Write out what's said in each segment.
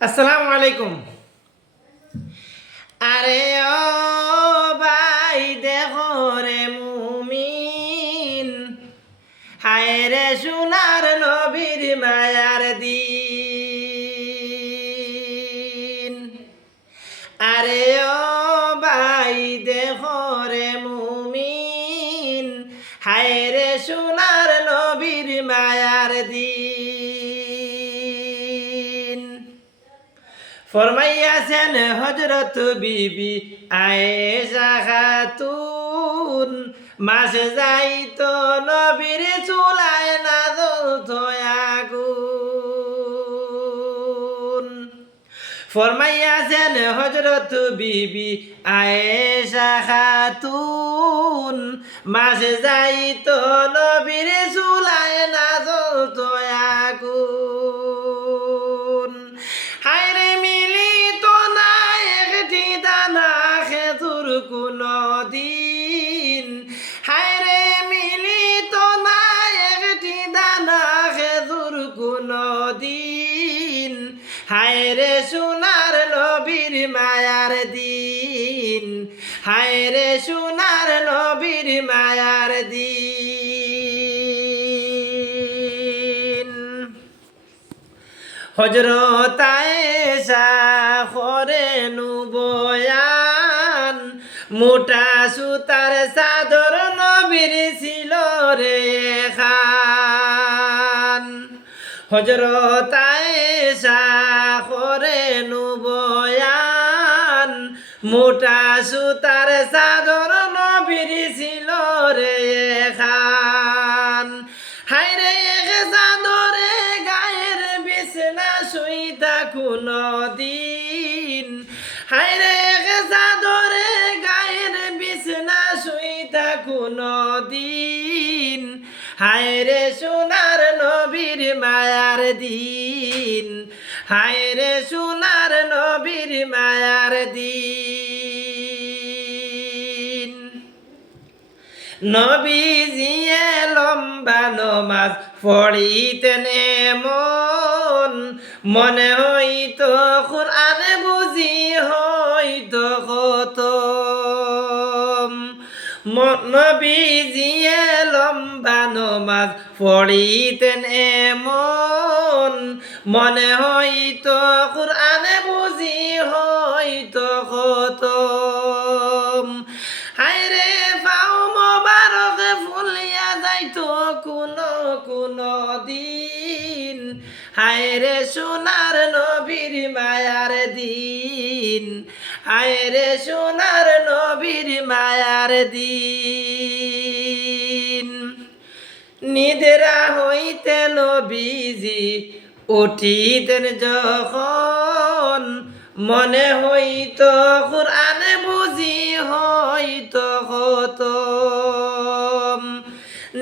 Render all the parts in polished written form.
আসসালামু আলাইকুম। আরে ও ভাই দেখো রে মুমিন, হায় রে সোনার নবীর মায়ার দিন। আরে ও ভাই দেখো রে মুমিন, হায় রে সোনার নবীর মায়ার দিন। ফরমাইয়াছেন হযরত বিবি আয়েশা খাতুন, মাসে যাইতো নবীর চুলায় না জ্বলতো আগুন। ফরমাইয়াছেন হযরত বিবি আয়েশা খাতুন, মাসে যাইতো নবীর চুলায় না জ্বলতো আগুন। হায়রে মিলিত না একটি দানা খেজুর কোনদিন, হায়রে মিলিত না একটি দানা খেজুর কোনদিন, হায়রে সোনার নবীর মায়ার দিন, হায়রে সোনার নবীর মায়ার দিন। হযরত আয়েশা করেনু বয়ান, মোটা সুতার চাদর নবীর ছিল রে খান। হযরত আয়েশা করেনু বয়ান, মোটা সুতার চাদর নবীর ছিল রে খান। হায়রে এক চাদরে গায়ের বিছনা শুইতা কোনদিন, হায়রে এক চাদরে গায়ের বিছনা শুইতা কোনদিন, হায়রে সোনার নবীর মায়ার দিন, হায়রে সোনার নবীর মায়ার দিন। নবীজিয়ে লম্বা নমাজ পড়িতেন এমন, মনে হইতো কুরআন বুঝি হইতো খতম। নবীজিয়ে লম্বা নমাজ পড়িতেন এমন, মনে হইতো কুরআন বুঝি হইতো খতম। হায়রে পাও মোবারক ফুলিয়া যাইতো কোন দিন, হায়রে সোনার নবীর মায়ার দিন, হায়রে সোনার নবীর মায়ার দিন। নিদ্রা হইতে নবীজি উঠিতেন যখন, মনে হইতো কুরআন বুঝি হইতো খতম।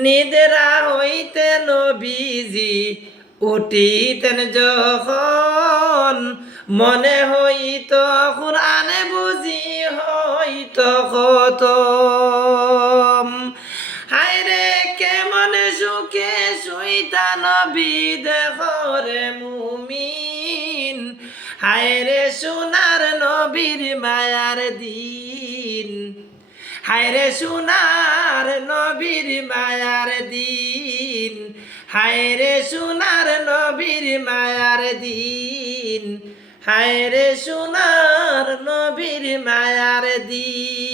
নিদ্রা হইতে নবীজি উঠিতেন যখন, মনে হইতো কুরআন বুঝি হইতো খতম। হায়রে কেমন সুখে শুইতা নবী দেখো রে মুমিন, হায়রে সোনার নবীর মায়ার দিন, হায়রে সোনার নবীর মায়ার দিন, হায়রে সোনার নবীর মায়ার দিন, হায়রে সোনার নবীর মায়ার দিন।